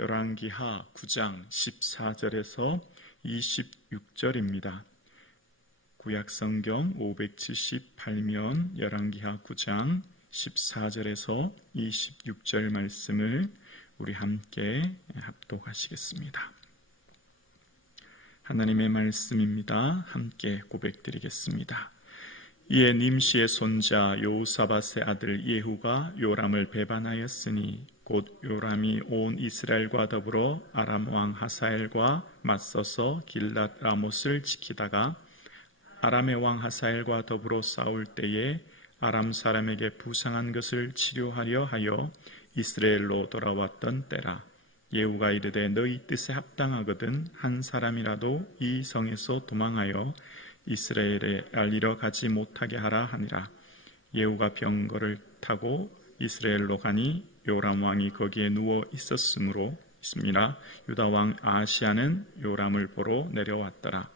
열왕기하 9장 14절에서 26절입니다. 구약성경 578면 열왕기하 9장 14절에서 26절 말씀을 우리 함께 합독하시겠습니다. 하나님의 말씀입니다. 함께 고백드리겠습니다. 이에 님시의 손자 여호사밧의 아들 예후가 요람을 배반하였으니 곧 요람이 온 이스라엘과 더불어 아람 왕 하사엘과 맞서서 길랏 라못을 지키다가 아람의 왕 하사엘과 더불어 싸울 때에 아람 사람에게 부상한 것을 치료하려 하여 이스라엘로 돌아왔던 때라. 예후가 이르되 너희 뜻에 합당하거든 한 사람이라도 이 성에서 도망하여 이스라엘에 알리러 가지 못하게 하라 하니라. 예후가 병거를 타고 이스라엘로 가니 요람 왕이 거기에 누워 있었으므로 있습니다. 유다 왕 아하시야는 요람을 보러 내려왔더라.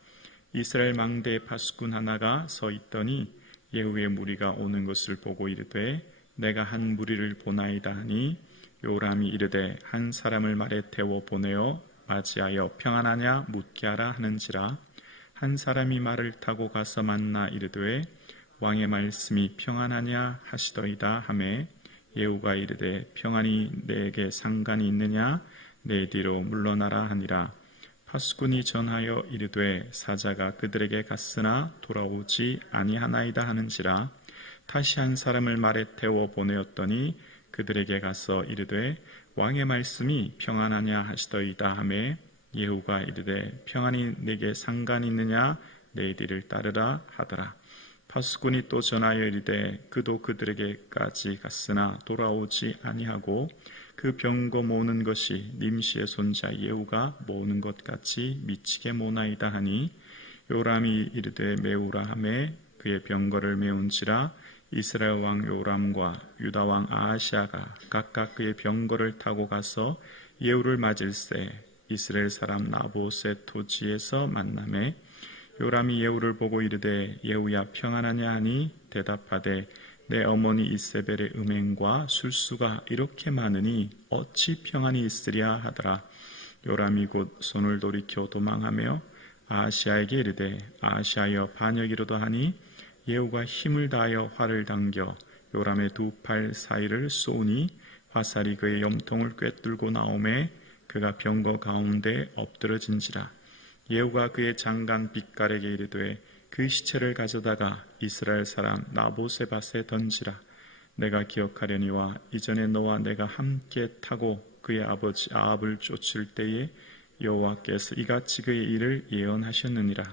이스라엘 망대 파수꾼 하나가 서 있더니 예후의 무리가 오는 것을 보고 이르되 내가 한 무리를 보나이다 하니 요람이 이르되 한 사람을 말에 태워 보내어 맞이하여 평안하냐 묻게 하라 하는지라. 한 사람이 말을 타고 가서 만나 이르되 왕의 말씀이 평안하냐 하시더이다 하매 예후가 이르되 평안이 내게 상관이 있느냐 내 뒤로 물러나라 하니라. 파수꾼이 전하여 이르되 사자가 그들에게 갔으나 돌아오지 아니하나이다 하는지라. 다시 한 사람을 말에 태워 보내었더니 그들에게 가서 이르되 왕의 말씀이 평안하냐 하시더이다 하매 예후가 이르되 평안이 내게 상관이 있느냐 내 뒤를 따르라 하더라. 파수꾼이 또 전하여 이르되 그도 그들에게까지 갔으나 돌아오지 아니하고 그 병거 모으는 것이 님시의 손자 예후가 모으는 것 같이 미치게 모나이다 하니 요람이 이르되 메우라 하매 그의 병거를 메운지라. 이스라엘 왕 요람과 유다 왕 아하시야가 각각 그의 병거를 타고 가서 예후를 맞을새 이스라엘 사람 나봇의 토지에서 만나매 요람이 예후를 보고 이르되 예후야 평안하냐 하니 대답하되 내 어머니 이세벨의 음행과 술수가 이렇게 많으니 어찌 평안이 있으랴 하더라. 요람이 곧 손을 돌이켜 도망하며 아하시야에게 이르되 아하시야여 반역이로다 하니 예후가 힘을 다하여 활을 당겨 요람의 두 팔 사이를 쏘니 화살이 그의 염통을 꿰뚫고 나오매 그가 병거 가운데 엎드러진지라. 예후가 그의 장관 빛깔에게 이르되 그 시체를 가져다가 이스라엘 사람 나봇의 밭에 던지라. 내가 기억하려니와 이전에 너와 내가 함께 타고 그의 아버지 아합을 쫓을 때에 여호와께서 이같이 그의 일을 예언하셨느니라.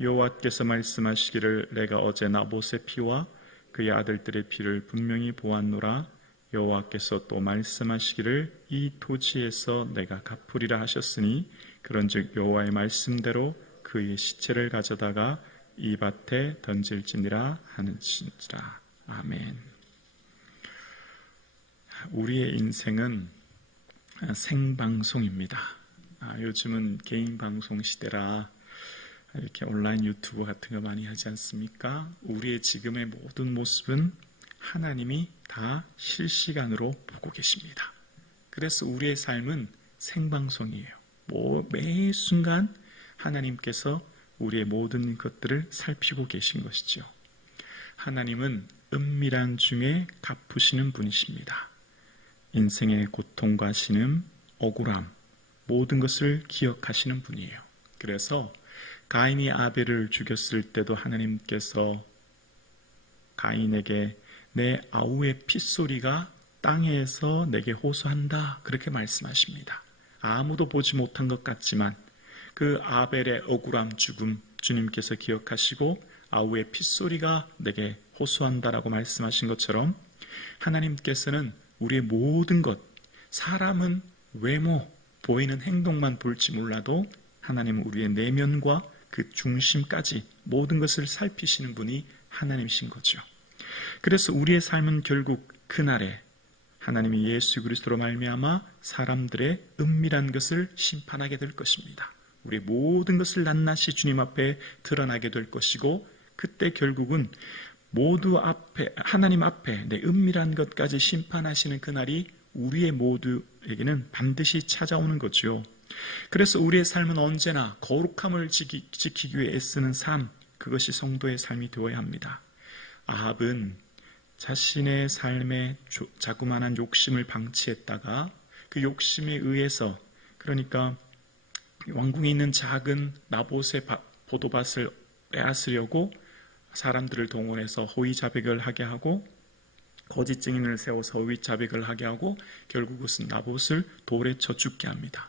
여호와께서 말씀하시기를 내가 어제 나봇의 피와 그의 아들들의 피를 분명히 보았노라. 여호와께서 또 말씀하시기를 이 토지에서 내가 갚으리라 하셨으니 그런즉 여호와의 말씀대로 그의 시체를 가져다가 이 밭에 던질지니라 하는지라. 아멘. 우리의 인생은 생방송입니다. 요즘은 개인 방송 시대라 이렇게 온라인 유튜브 같은 거 많이 하지 않습니까? 우리의 지금의 모든 모습은 하나님이 다 실시간으로 보고 계십니다. 그래서 우리의 삶은 생방송이에요. 매 순간 하나님께서 우리의 모든 것들을 살피고 계신 것이죠. 하나님은 은밀한 중에 갚으시는 분이십니다. 인생의 고통과 신음, 억울함, 모든 것을 기억하시는 분이에요. 그래서 가인이 아벨을 죽였을 때도 하나님께서 가인에게 내 아우의 핏소리가 땅에서 내게 호소한다 그렇게 말씀하십니다. 아무도 보지 못한 것 같지만 그 아벨의 억울함 죽음 주님께서 기억하시고 아우의 핏소리가 내게 호소한다라고 말씀하신 것처럼 하나님께서는 우리의 모든 것, 사람은 외모, 보이는 행동만 볼지 몰라도 하나님은 우리의 내면과 그 중심까지 모든 것을 살피시는 분이 하나님이신 거죠. 그래서 우리의 삶은 결국 그날에 하나님이 예수 그리스도로 말미암아 사람들의 은밀한 것을 심판하게 될 것입니다. 우리 모든 것을 낱낱이 주님 앞에 드러나게 될 것이고 그때 결국은 모두 앞에 하나님 앞에 내 은밀한 것까지 심판하시는 그날이 우리의 모두의 사람들에게는 반드시 찾아오는 거죠. 그래서 우리의 삶은 언제나 거룩함을 지키기 위해 애쓰는 삶, 그것이 성도의 삶이 되어야 합니다. 아합은 자신의 삶에 자그마한 욕심을 방치했다가 그 욕심에 의해서, 그러니까 왕궁에 있는 작은 나봇의 포도밭을 빼앗으려고 사람들을 동원해서 허위자백을 하게 하고 거짓 증인을 세워서 허위자백을 하게 하고 결국 그것은 나봇을 돌에 쳐 죽게 합니다.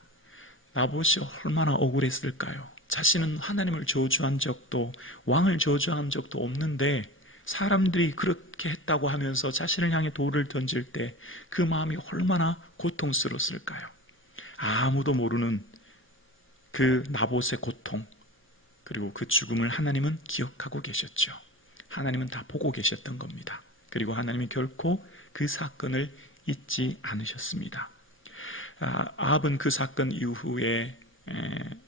나봇이 얼마나 억울했을까요? 자신은 하나님을 저주한 적도, 왕을 저주한 적도 없는데 사람들이 그렇게 했다고 하면서 자신을 향해 돌을 던질 때 그 마음이 얼마나 고통스러웠을까요? 아무도 모르는 그 나봇의 고통, 그리고 그 죽음을 하나님은 기억하고 계셨죠. 하나님은 다 보고 계셨던 겁니다. 그리고 하나님이 결코 그 사건을 잊지 않으셨습니다. 아합은 그 사건 이후에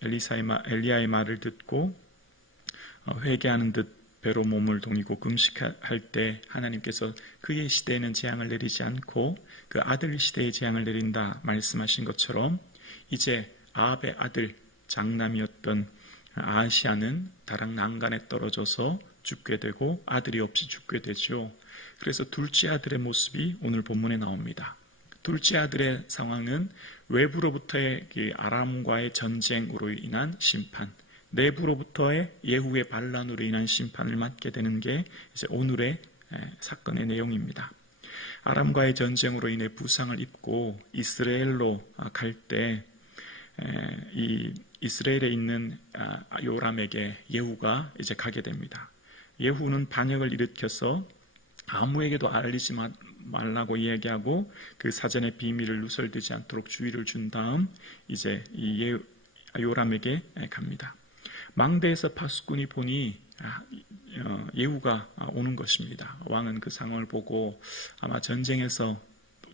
엘리야의 말을 듣고 회개하는 듯 배로 몸을 동이고 금식할 때 하나님께서 그의 시대에는 재앙을 내리지 않고 그 아들 시대에 재앙을 내린다 말씀하신 것처럼 이제 아합의 아들 장남이었던 아하시아는 다락 난간에 떨어져서 죽게 되고 아들이 없이 죽게 되죠. 그래서 둘째 아들의 모습이 오늘 본문에 나옵니다. 둘째 아들의 상황은 외부로부터의 아람과의 전쟁으로 인한 심판, 내부로부터의 예후의 반란으로 인한 심판을 맡게 되는 게 이제 오늘의 사건의 내용입니다. 아람과의 전쟁으로 인해 부상을 입고 이스라엘로 갈 때 이 이스라엘에 있는 요람에게 예후가 이제 가게 됩니다. 예후는 반역을 일으켜서 아무에게도 알리지 말라고 이야기하고 그 사전의 비밀을 누설되지 않도록 주의를 준 다음 이제 이 요람에게 갑니다. 망대에서 파수꾼이 보니 예후가 오는 것입니다. 왕은 그 상황을 보고 아마 전쟁에서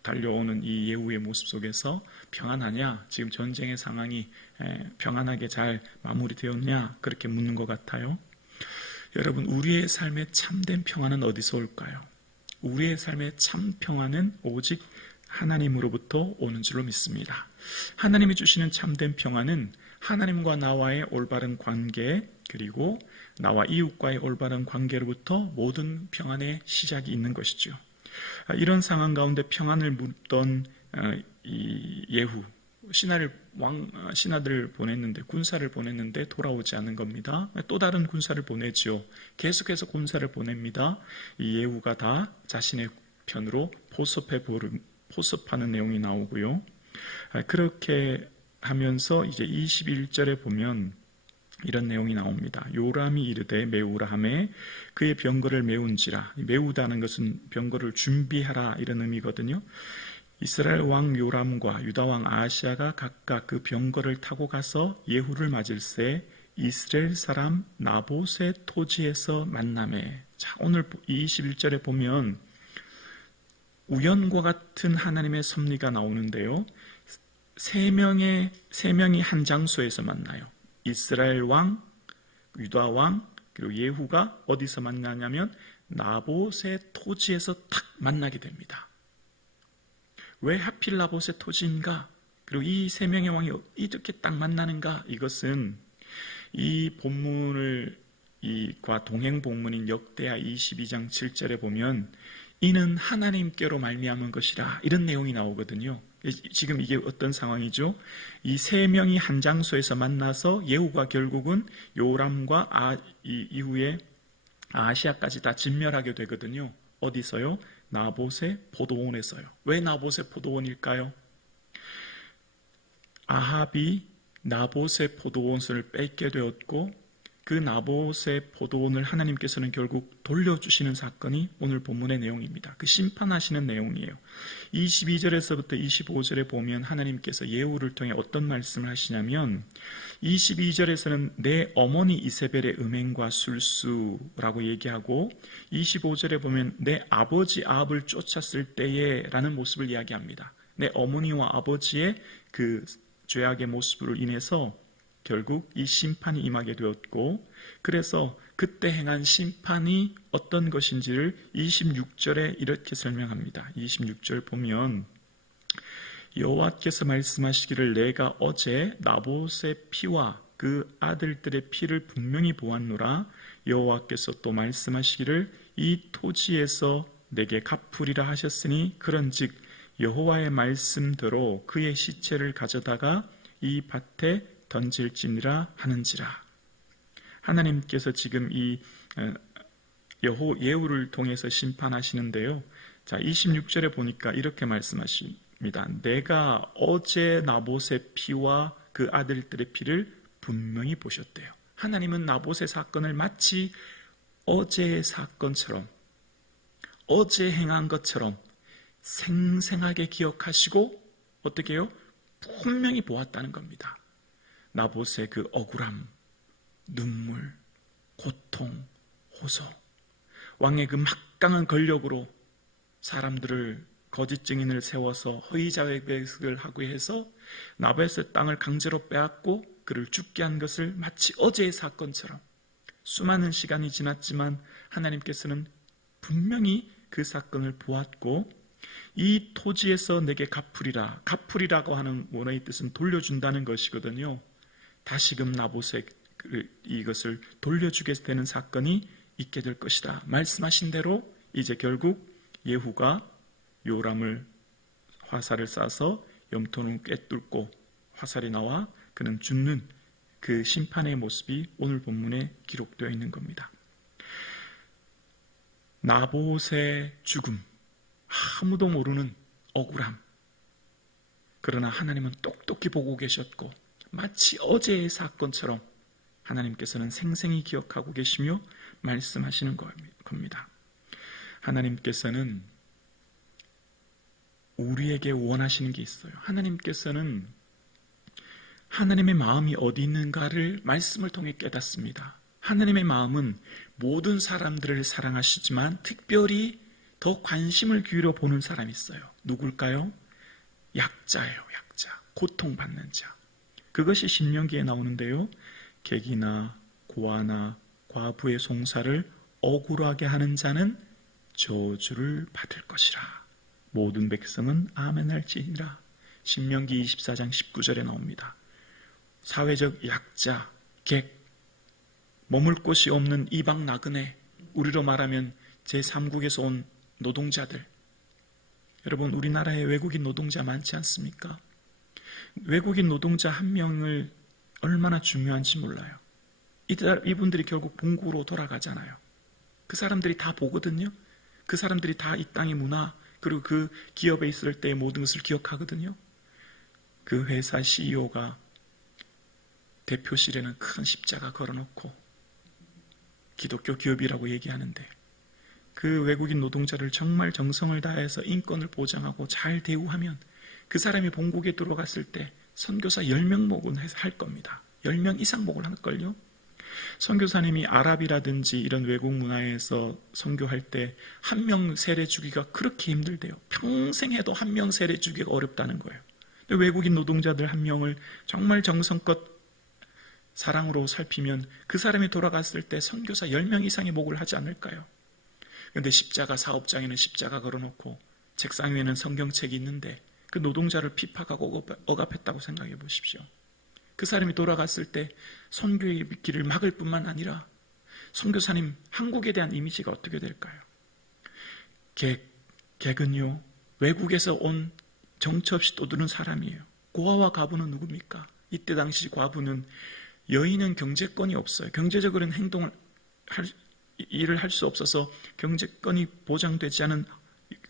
달려오는 이 예후의 모습 속에서 평안하냐, 지금 전쟁의 상황이 평안하게 잘 마무리되었냐, 그렇게 묻는 것 같아요. 여러분, 우리의 삶의 참된 평안은 어디서 올까요? 우리의 삶의 참 평안은 오직 하나님으로부터 오는 줄로 믿습니다. 하나님이 주시는 참된 평안은 하나님과 나와의 올바른 관계, 그리고 나와 이웃과의 올바른 관계로부터 모든 평안의 시작이 있는 것이죠. 이런 상황 가운데 평안을 묻던 이 예후, 신하들을 보냈는데, 군사를 보냈는데 돌아오지 않은 겁니다. 또 다른 군사를 보내죠. 계속해서 군사를 보냅니다. 이 예후가 다 자신의 편으로 포섭하는 내용이 나오고요. 그렇게 하면서 이제 21절에 보면 이런 내용이 나옵니다. 요람이 이르되 메우라 하매 그의 병거를 메운지라. 메우다는 것은 병거를 준비하라 이런 의미거든요. 이스라엘 왕 요람과 유다 왕 아하시아가 각각 그 병거를 타고 가서 예후를 맞을새 이스라엘 사람 나봇의 토지에서 만나매. 자, 오늘 21절에 보면 우연과 같은 하나님의 섭리가 나오는데요. 세 명이 한 장소에서 만나요. 이스라엘 왕, 유다 왕, 그리고 예후가 어디서 만나냐면 나봇의 토지에서 탁 만나게 됩니다. 왜 하필 나봇의 토지인가? 그리고 이 세 명의 왕이 이렇게 딱 만나는가? 이것은 이 본문을 과 동행 본문인 역대하 22장 7절에 보면 이는 하나님께로 말미암은 것이라 이런 내용이 나오거든요. 지금 이게 어떤 상황이죠? 이 세 명이 한 장소에서 만나서 예후가 결국은 요람과 이후에 아하시아까지 다 진멸하게 되거든요. 어디서요? 나봇의 포도원에서요. 왜 나봇의 포도원일까요? 아합이 나봇의 포도원을 뺏게 되었고 그 나봇의 포도원을 하나님께서는 결국 돌려주시는 사건이 오늘 본문의 내용입니다. 그 심판하시는 내용이에요. 22절에서부터 25절에 보면 하나님께서 예후를 통해 어떤 말씀을 하시냐면 22절에서는 내 어머니 이세벨의 음행과 술수라고 얘기하고 25절에 보면 내 아버지 아합을 쫓았을 때에 라는 모습을 이야기합니다. 내 어머니와 아버지의 그 죄악의 모습으로 인해서 결국 이 심판이 임하게 되었고 그래서 그때 행한 심판이 어떤 것인지를 26절에 이렇게 설명합니다. 26절 보면 여호와께서 말씀하시기를 내가 어제 나봇의 피와 그 아들들의 피를 분명히 보았노라. 여호와께서 또 말씀하시기를 이 토지에서 내게 갚으리라 하셨으니 그런즉 여호와의 말씀대로 그의 시체를 가져다가 이 밭에 던질지니라 하는지라. 하나님께서 지금 이 예후를 통해서 심판하시는데요. 자, 26절에 보니까 이렇게 말씀하십니다. 내가 어제 나봇의 피와 그 아들들의 피를 분명히 보셨대요. 하나님은 나봇의 사건을 마치 어제의 사건처럼, 어제 행한 것처럼 생생하게 기억하시고 어떻게 해요? 분명히 보았다는 겁니다. 나봇의 그 억울함, 눈물, 고통, 호소, 왕의 그 막강한 권력으로 사람들을 거짓 증인을 세워서 허위 자백을 하고 해서 나봇의 땅을 강제로 빼앗고 그를 죽게 한 것을 마치 어제의 사건처럼 수많은 시간이 지났지만 하나님께서는 분명히 그 사건을 보았고 이 토지에서 내게 갚으리라. 갚으리라고 하는 원어의 뜻은 돌려준다는 것이거든요. 다시금 나봇의 이것을 돌려주게 되는 사건이 있게 될 것이다. 말씀하신 대로 이제 결국 예후가 요람을 화살을 쏴서 염통을 꿰뚫고 화살이 나와 그는 죽는 그 심판의 모습이 오늘 본문에 기록되어 있는 겁니다. 나봇의 죽음, 아무도 모르는 억울함. 그러나 하나님은 똑똑히 보고 계셨고 마치 어제의 사건처럼 하나님께서는 생생히 기억하고 계시며 말씀하시는 겁니다. 하나님께서는 우리에게 원하시는 게 있어요. 하나님께서는 하나님의 마음이 어디 있는가를 말씀을 통해 깨닫습니다. 하나님의 마음은 모든 사람들을 사랑하시지만 특별히 더 관심을 기울여 보는 사람이 있어요. 누굴까요? 약자예요. 약자. 고통받는 자. 그것이 신명기에 나오는데요. 객이나 고아나 과부의 송사를 억울하게 하는 자는 저주를 받을 것이라. 모든 백성은 아멘할지니라. 신명기 24장 19절에 나옵니다. 사회적 약자, 객, 머물 곳이 없는 이방 나그네, 우리로 말하면 제3국에서 온 노동자들. 여러분, 우리나라에 외국인 노동자 많지 않습니까? 외국인 노동자 한 명을 얼마나 중요한지 몰라요. 이분들이 결국 본국으로 돌아가잖아요. 그 사람들이 다 보거든요. 그 사람들이 다 이 땅의 문화 그리고 그 기업에 있을 때의 모든 것을 기억하거든요. 그 회사 CEO가 대표실에는 큰 십자가 걸어놓고 기독교 기업이라고 얘기하는데 그 외국인 노동자를 정말 정성을 다해서 인권을 보장하고 잘 대우하면 그 사람이 본국에 들어갔을 때 선교사 10명 목은 할 겁니다. 10명 이상 목을 할걸요. 선교사님이 아랍이라든지 이런 외국 문화에서 선교할 때 한 명 세례 주기가 그렇게 힘들대요. 평생 해도 한 명 세례 주기가 어렵다는 거예요. 근데 외국인 노동자들 한 명을 정말 정성껏 사랑으로 살피면 그 사람이 돌아갔을 때 선교사 10명 이상의 목을 하지 않을까요? 그런데 십자가 사업장에는 십자가 걸어놓고 책상 위에는 성경책이 있는데 그 노동자를 핍박하고 억압했다고 생각해 보십시오. 그 사람이 돌아갔을 때 선교의 길을 막을 뿐만 아니라 선교사님 한국에 대한 이미지가 어떻게 될까요? 객은요 외국에서 온 정처 없이 떠드는 사람이에요. 고아와 과부는 누굽니까? 이때 당시 과부는 여인은 경제권이 없어요. 경제적으로는 일을 할 수 없어서 경제권이 보장되지 않은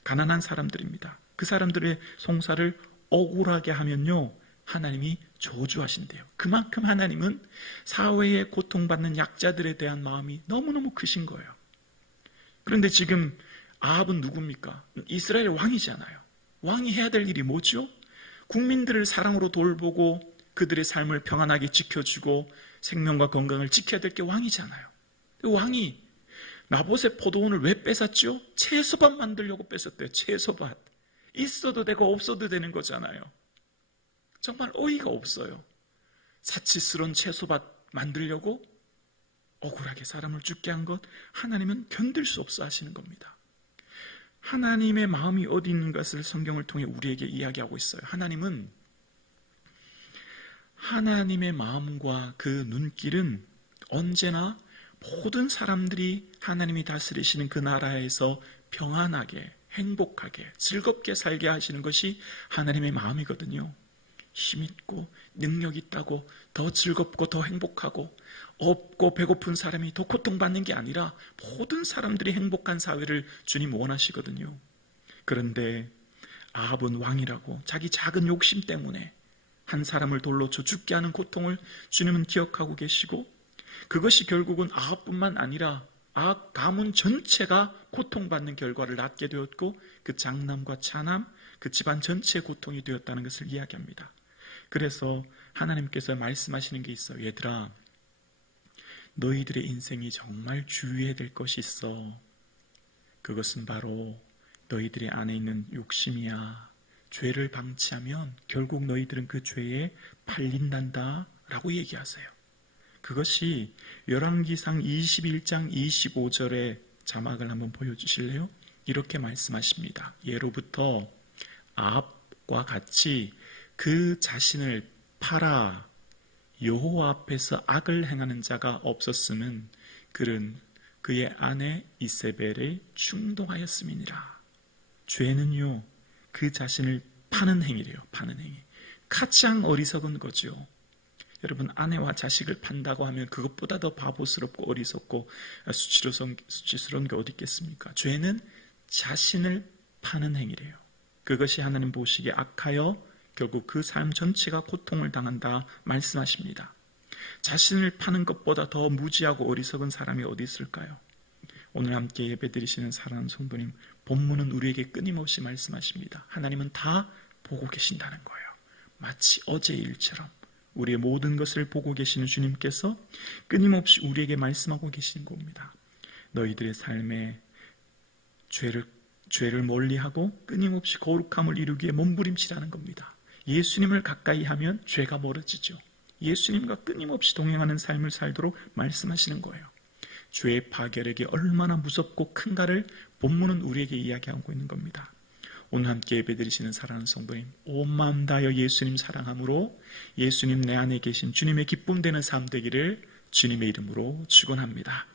가난한 사람들입니다. 그 사람들의 송사를 억울하게 하면요 하나님이 저주하신대요. 그만큼 하나님은 사회에 고통받는 약자들에 대한 마음이 너무너무 크신 거예요. 그런데 지금 아합은 누굽니까? 이스라엘 왕이잖아요. 왕이 해야 될 일이 뭐죠? 국민들을 사랑으로 돌보고 그들의 삶을 평안하게 지켜주고 생명과 건강을 지켜야 될 게 왕이잖아요. 왕이 나봇의 포도원을 왜 뺏었죠? 채소밭 만들려고 뺏었대요. 채소밭. 있어도 되고 없어도 되는 거잖아요. 정말 어이가 없어요. 사치스러운 채소밭 만들려고 억울하게 사람을 죽게 한 것 하나님은 견딜 수 없어 하시는 겁니다. 하나님의 마음이 어디 있는 것을 성경을 통해 우리에게 이야기하고 있어요. 하나님은 하나님의 마음과 그 눈길은 언제나 모든 사람들이 하나님이 다스리시는 그 나라에서 평안하게, 행복하게, 즐겁게 살게 하시는 것이 하나님의 마음이거든요. 힘있고 능력 있다고 더 즐겁고 더 행복하고, 없고 배고픈 사람이 더 고통받는 게 아니라 모든 사람들이 행복한 사회를 주님 원하시거든요. 그런데 아합은 왕이라고 자기 작은 욕심 때문에 한 사람을 돌로 쳐 죽게 하는 고통을 주님은 기억하고 계시고, 그것이 결국은 아합뿐만 아니라 아합 가문 전체가 고통받는 결과를 낳게 되었고, 그 장남과 차남, 그 집안 전체의 고통이 되었다는 것을 이야기합니다. 그래서 하나님께서 말씀하시는 게 있어요. 얘들아, 너희들의 인생이 정말 주의해야 될 것이 있어. 그것은 바로 너희들의 안에 있는 욕심이야. 죄를 방치하면 결국 너희들은 그 죄에 팔린단다 라고 얘기하세요. 그것이 열왕기상 21장 25절의 자막을 한번 보여주실래요? 이렇게 말씀하십니다. 예로부터 아합과 같이 그 자신을 팔아 여호와 앞에서 악을 행하는 자가 없었음은 그는 그의 아내 이세벨에 충동하였음이니라. 죄는요, 그 자신을 파는 행위래요. 파는 행위. 가장 어리석은 거죠. 여러분, 아내와 자식을 판다고 하면 그것보다 더 바보스럽고 어리석고 수치스러운 게 어디 있겠습니까? 죄는 자신을 파는 행위래요. 그것이 하나님 보시기에 악하여 결국 그 삶 전체가 고통을 당한다 말씀하십니다. 자신을 파는 것보다 더 무지하고 어리석은 사람이 어디 있을까요? 오늘 함께 예배드리시는 사랑하는 성도님, 본문은 우리에게 끊임없이 말씀하십니다. 하나님은 다 보고 계신다는 거예요. 마치 어제의 일처럼 우리의 모든 것을 보고 계시는 주님께서 끊임없이 우리에게 말씀하고 계시는 겁니다. 너희들의 삶에 죄를 멀리하고 끊임없이 거룩함을 이루기에 몸부림치라는 겁니다. 예수님을 가까이 하면 죄가 멀어지죠. 예수님과 끊임없이 동행하는 삶을 살도록 말씀하시는 거예요. 죄의 파괴력이 얼마나 무섭고 큰가를 본문은 우리에게 이야기하고 있는 겁니다. 오늘 함께 예배드리시는 사랑하는 성도님, 온 마음 다하여 예수님 사랑함으로 예수님 내 안에 계신 주님의 기쁨 되는 삶 되기를 주님의 이름으로 축원합니다.